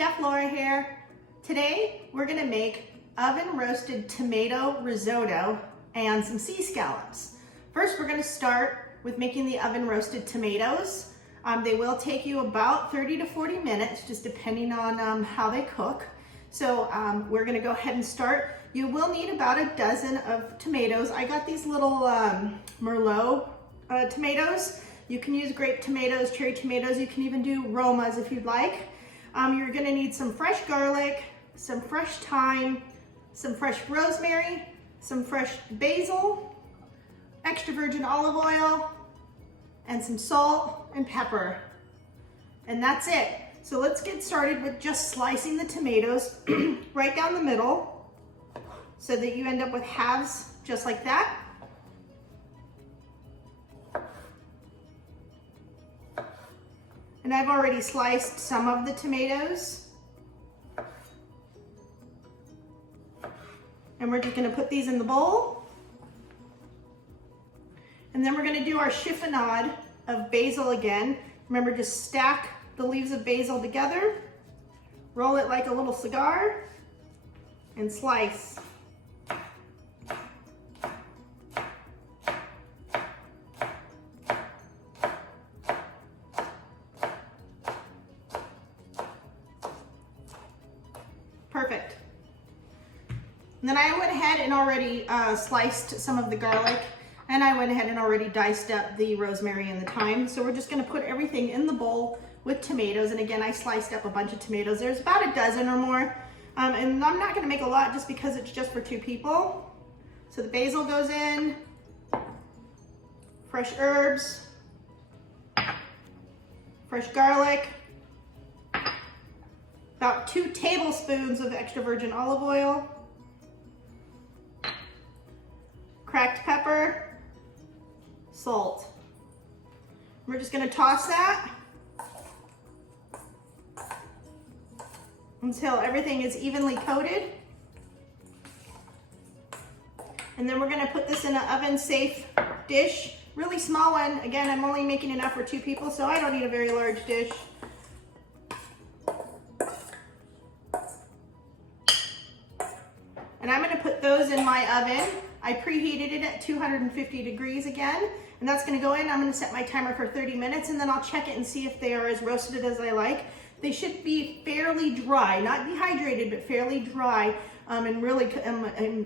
Chef Laura here. Today we're gonna make oven roasted tomato risotto and some sea scallops. First we're gonna start with making the oven roasted tomatoes. They will take you about 30 to 40 minutes, just depending on how they cook. So we're gonna go ahead and start. You will need about a dozen of tomatoes. I got these little Merlot tomatoes. You can use grape tomatoes, cherry tomatoes. You can even do Romas if you'd like. You're gonna need some fresh garlic, some fresh thyme, some fresh rosemary, some fresh basil, extra virgin olive oil, and some salt and pepper. And that's it. So let's get started with just slicing the tomatoes right down the middle so that you end up with halves just like that. And I've already sliced some of the tomatoes. And we're just gonna put these in the bowl. And then we're gonna do our chiffonade of basil again. Remember, just stack the leaves of basil together, roll it like a little cigar, and slice. Perfect. And then I went ahead and already sliced some of the garlic, and I went ahead and already diced up the rosemary and the thyme. So we're just gonna put everything in the bowl with tomatoes. And again, I sliced up a bunch of tomatoes. There's about a dozen or more. And I'm not gonna make a lot just because it's just for 2 people. So the basil goes in, fresh herbs, fresh garlic, about 2 tablespoons of extra virgin olive oil, cracked pepper, salt. We're just gonna toss that until everything is evenly coated. And then we're gonna put this in an oven safe dish, really small one. Again, I'm only making enough for 2 people, so I don't need a very large dish. And I'm gonna put those in my oven. I preheated it at 250 degrees again, and that's gonna go in. I'm gonna set my timer for 30 minutes, and then I'll check it and see if they are as roasted as I like. They should be fairly dry, not dehydrated, but fairly dry, and really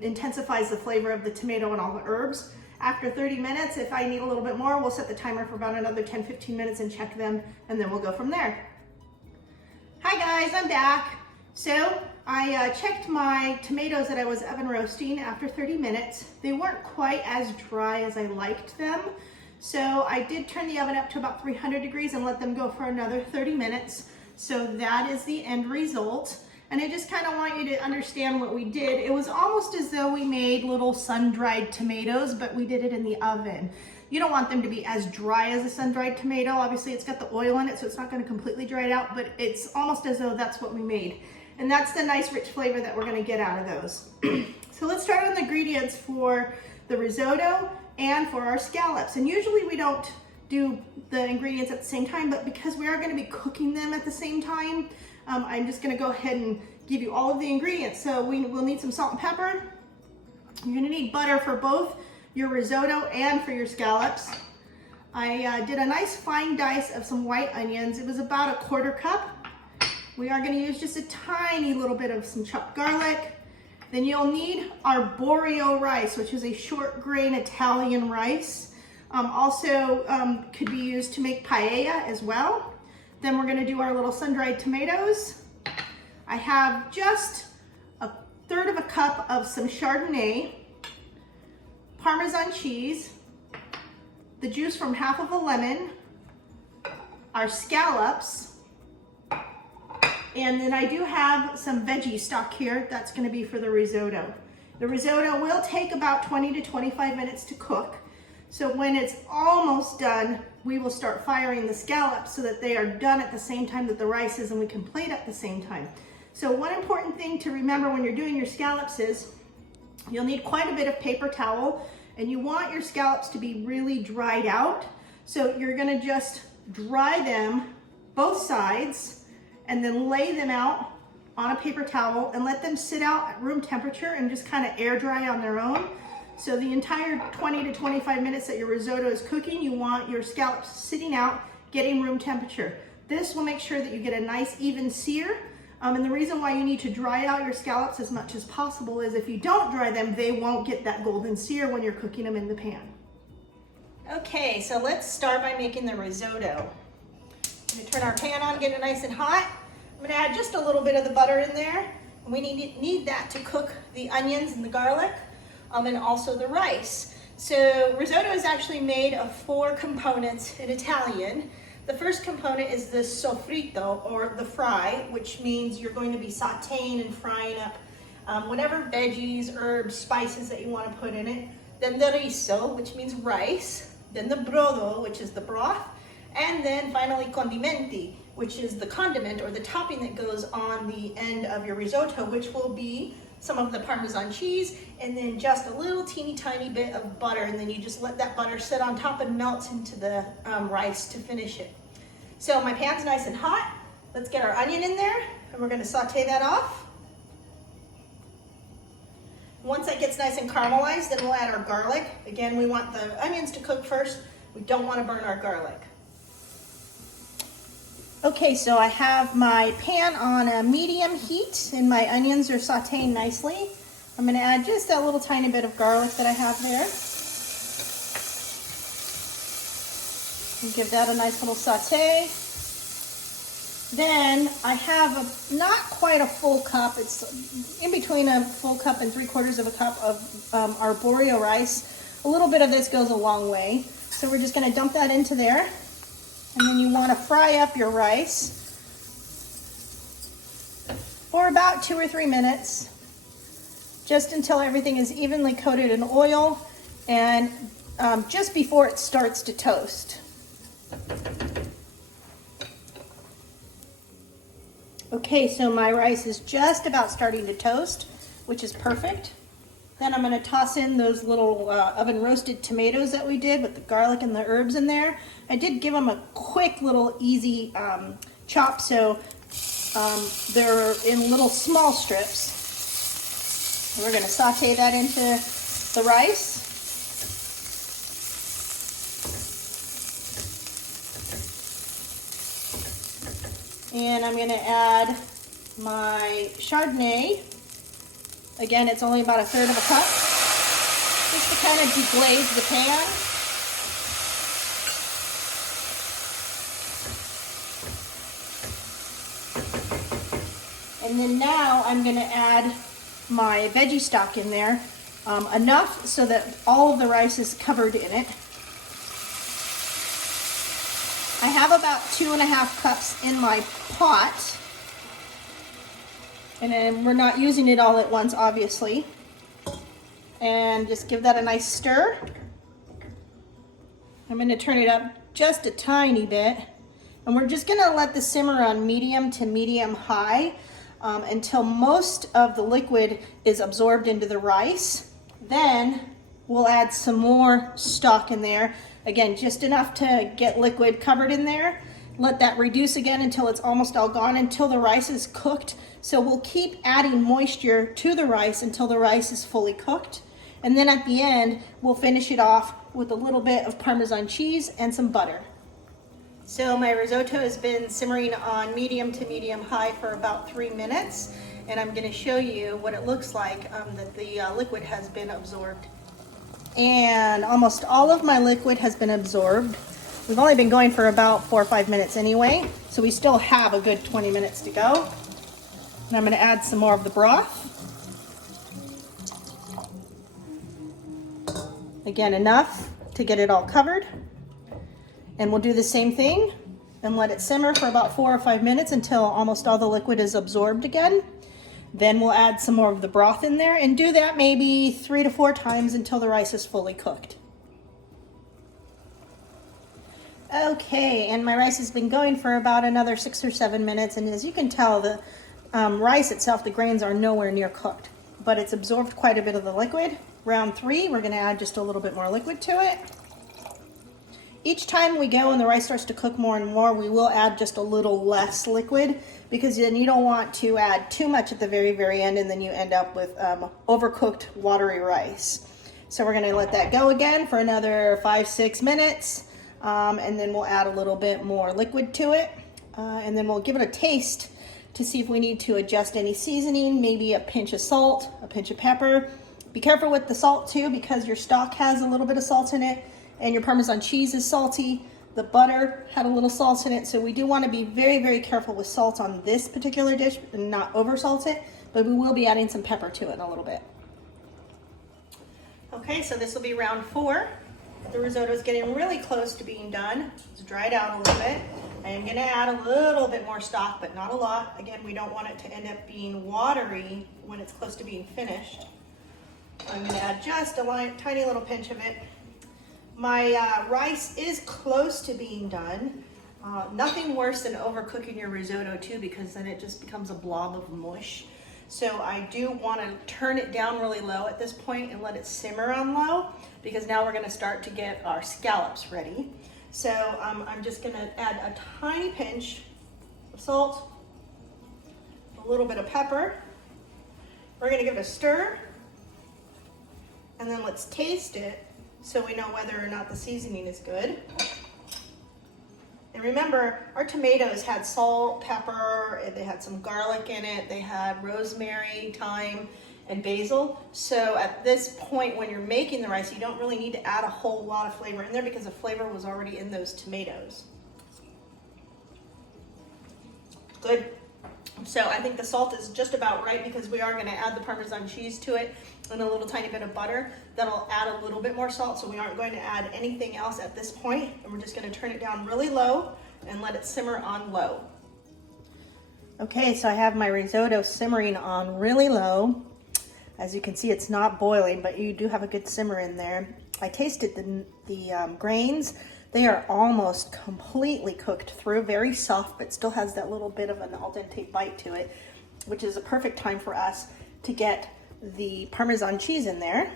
intensifies the flavor of the tomato and all the herbs. After 30 minutes, if I need a little bit more, we'll set the timer for about another 10-15 minutes and check them, and then we'll go from there. Hi guys, I'm back. So I checked my tomatoes that I was oven roasting after 30 minutes. They weren't quite as dry as I liked them. So I did turn the oven up to about 300 degrees and let them go for another 30 minutes. So that is the end result. And I just kind of want you to understand what we did. It was almost as though we made little sun-dried tomatoes, but we did it in the oven. You don't want them to be as dry as a sun-dried tomato. Obviously it's got the oil in it, so it's not going to completely dry it out, but it's almost as though that's what we made. And that's the nice rich flavor that we're gonna get out of those. So let's start on the ingredients for the risotto and for our scallops. And usually we don't do the ingredients at the same time, but because we are gonna be cooking them at the same time, I'm just gonna go ahead and give you all of the ingredients. So we'll need some salt and pepper. You're gonna need butter for both your risotto and for your scallops. I did a nice fine dice of some white onions. It was about a 1/4 cup. We are going to use just a tiny little bit of some chopped garlic. Then you'll need arborio rice, which is a short grain Italian rice. Also could be used to make paella as well. Then we're going to do our little sun-dried tomatoes. I have just a 1/3 of a cup of some Chardonnay, Parmesan cheese, the juice from half of a lemon, our scallops, and then I do have some veggie stock here. That's gonna be for the risotto. The risotto will take about 20 to 25 minutes to cook. So when it's almost done, we will start firing the scallops so that they are done at the same time that the rice is, and we can plate at the same time. So one important thing to remember when you're doing your scallops is you'll need quite a bit of paper towel, and you want your scallops to be really dried out. So you're gonna just dry them both sides and then lay them out on a paper towel and let them sit out at room temperature and just kind of air dry on their own. So the entire 20 to 25 minutes that your risotto is cooking, you want your scallops sitting out, getting room temperature. This will make sure that you get a nice even sear. And the reason why you need to dry out your scallops as much as possible is if you don't dry them, they won't get that golden sear when you're cooking them in the pan. Okay, so let's start by making the risotto. I'm gonna turn our pan on, get it nice and hot. I'm gonna add just a little bit of the butter in there. And we need that to cook the onions and the garlic, and also the rice. So risotto is actually made of 4 components in Italian. The first component is the sofrito, or the fry, which means you're going to be sauteing and frying up whatever veggies, herbs, spices that you want to put in it. Then the riso, which means rice. Then the brodo, which is the broth. And then finally condimenti, which is the condiment or the topping that goes on the end of your risotto, which will be some of the Parmesan cheese and then just a little teeny tiny bit of butter, and then you just let that butter sit on top and melt into the rice to finish it. So my pan's nice and hot. Let's get our onion in there and we're gonna saute that off. Once that gets nice and caramelized, then we'll add our garlic. Again, we want the onions to cook first. We don't want to burn our garlic. Okay, so I have my pan on a medium heat and my onions are sauteing nicely. I'm going to add just that little tiny bit of garlic that I have there. And give that a nice little saute. Then I have not quite a full cup, it's in between a full cup and 3/4 of a cup of arborio rice. A little bit of this goes a long way. So we're just gonna dump that into there. And then you wanna fry up your rice for about 2 or 3 minutes, just until everything is evenly coated in oil and just before it starts to toast. Okay, so my rice is just about starting to toast, which is perfect. Then I'm going to toss in those little oven roasted tomatoes that we did with the garlic and the herbs in there. I did give them a quick little easy chop, so they're in little small strips. And we're going to saute that into the rice. And I'm going to add my Chardonnay. Again, it's only about 1/3 of a cup, just to kind of deglaze the pan. And then now I'm going to add my veggie stock in there, enough so that all of the rice is covered in it. I have about 2.5 cups in my pot, and then we're not using it all at once, obviously. And just give that a nice stir. I'm going to turn it up just a tiny bit, and we're just going to let this simmer on medium to medium high until most of the liquid is absorbed into the rice. Then we'll add some more stock in there. Again, just enough to get liquid covered in there. Let that reduce again until it's almost all gone, until the rice is cooked. So we'll keep adding moisture to the rice until the rice is fully cooked. And then at the end, we'll finish it off with a little bit of Parmesan cheese and some butter. So my risotto has been simmering on medium to medium high for about 3 minutes. And I'm gonna show you what it looks like that the liquid has been absorbed. And almost all of my liquid has been absorbed. We've only been going for about 4 or 5 minutes anyway, so we still have a good 20 minutes to go. And I'm going to add some more of the broth. Again, enough to get it all covered. And we'll do the same thing and let it simmer for about 4 or 5 minutes until almost all the liquid is absorbed again. Then we'll add some more of the broth in there and do that maybe 3 to 4 times until the rice is fully cooked. Okay, and my rice has been going for about another 6 or 7 minutes, and as you can tell, the rice itself, the grains are nowhere near cooked, but it's absorbed quite a bit of the liquid. Round 3, we're going to add just a little bit more liquid to it. Each time we go and the rice starts to cook more and more, we will add just a little less liquid, because then you don't want to add too much at the very, very end and then you end up with overcooked watery rice. So we're gonna let that go again for another 5-6 minutes, and then we'll add a little bit more liquid to it, and then we'll give it a taste to see if we need to adjust any seasoning, maybe a pinch of salt, a pinch of pepper. Be careful with the salt too, because your stock has a little bit of salt in it and your Parmesan cheese is salty. The butter had a little salt in it, so we do want to be very, very careful with salt on this particular dish and not over salt it, but we will be adding some pepper to it in a little bit. Okay, so this will be round 4. The risotto is getting really close to being done. It's dried out a little bit. I am going to add a little bit more stock, but not a lot. Again, we don't want it to end up being watery when it's close to being finished. I'm going to add just a tiny little pinch of it. My rice is close to being done. Nothing worse than overcooking your risotto too, because then it just becomes a blob of mush. So I do want to turn it down really low at this point and let it simmer on low, because now we're going to start to get our scallops ready. So I'm just going to add a tiny pinch of salt, a little bit of pepper. We're going to give it a stir, and then let's taste it so we know whether or not the seasoning is good. And remember, our tomatoes had salt, pepper, they had some garlic in it, they had rosemary, thyme, and basil. So at this point when you're making the rice, you don't really need to add a whole lot of flavor in there, because the flavor was already in those tomatoes. Good. So I think the salt is just about right, because we are going to add the Parmesan cheese to it and a little tiny bit of butter. That'll add a little bit more salt, so we aren't going to add anything else at this point, and we're just going to turn it down really low and let it simmer on low. Okay, so I have my risotto simmering on really low. As you can see, it's not boiling, but you do have a good simmer in there. I tasted the grains. They are almost completely cooked through, very soft, but still has that little bit of an al dente bite to it, which is a perfect time for us to get the Parmesan cheese in there.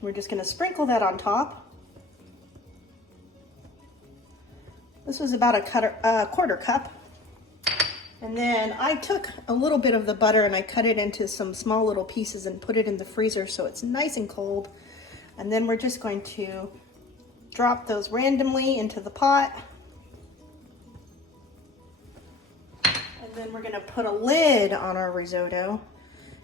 We're just going to sprinkle that on top. This was about a quarter cup. And then I took a little bit of the butter and I cut it into some small little pieces and put it in the freezer so it's nice and cold. And then we're just going to drop those randomly into the pot. And then we're going to put a lid on our risotto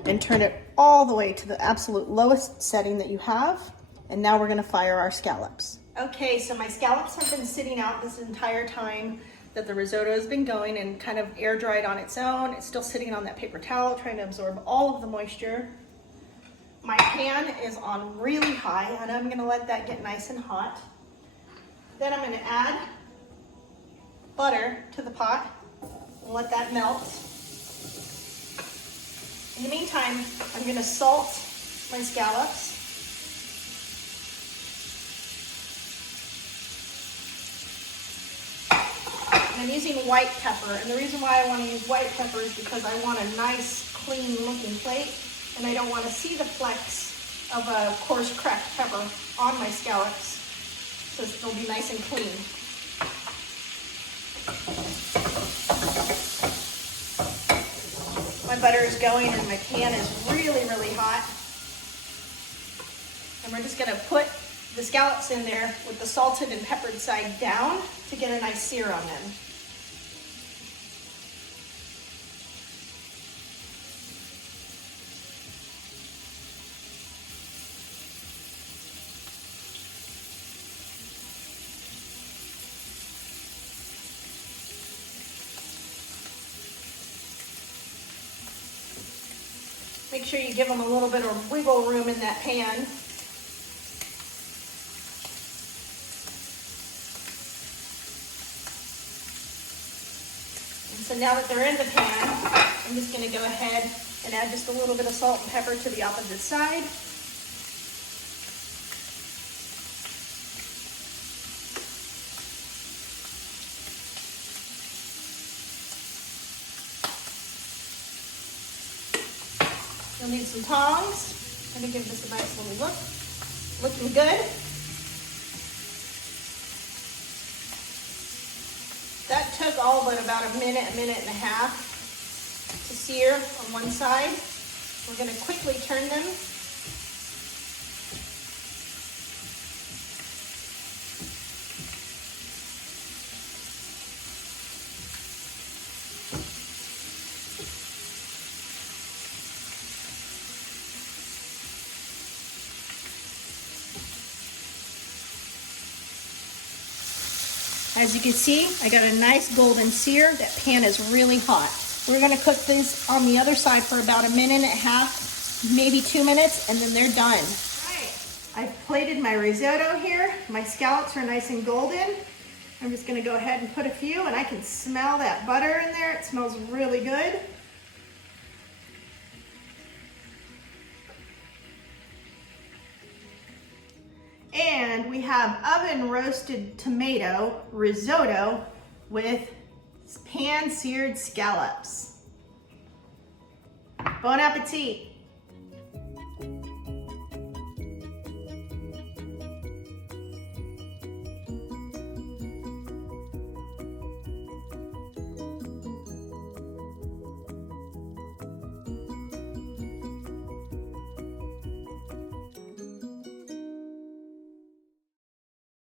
and turn it all the way to the absolute lowest setting that you have. And now we're going to fire our scallops. Okay, so my scallops have been sitting out this entire time that the risotto has been going, and kind of air dried on its own. It's still sitting on that paper towel trying to absorb all of the moisture. My pan is on really high, and I'm going to let that get nice and hot. Then I'm going to add butter to the pot and let that melt. In the meantime, I'm going to salt my scallops. I'm using white pepper, and the reason why I want to use white pepper is because I want a nice, clean looking plate, and I don't want to see the flecks of a coarse cracked pepper on my scallops, so they'll be nice and clean. My butter is going and my pan is really, really hot. And we're just going to put the scallops in there with the salted and peppered side down to get a nice sear on them. Make sure you give them a little bit of wiggle room in that pan. And so now that they're in the pan, I'm just going to go ahead and add just a little bit of salt and pepper to the opposite side. You'll need some tongs. I'm going to give this a nice little look. Looking good. all but about a minute and a half to sear on one side. We're gonna quickly turn them. As you can see, I got a nice golden sear. That pan is really hot. We're gonna cook these on the other side for about a minute and a half, maybe 2 minutes, and then they're done. All right, I've plated my risotto here. My scallops are nice and golden. I'm just gonna go ahead and put a few, and I can smell that butter in there. It smells really good. And we have oven roasted tomato risotto with pan seared scallops. Bon appetit.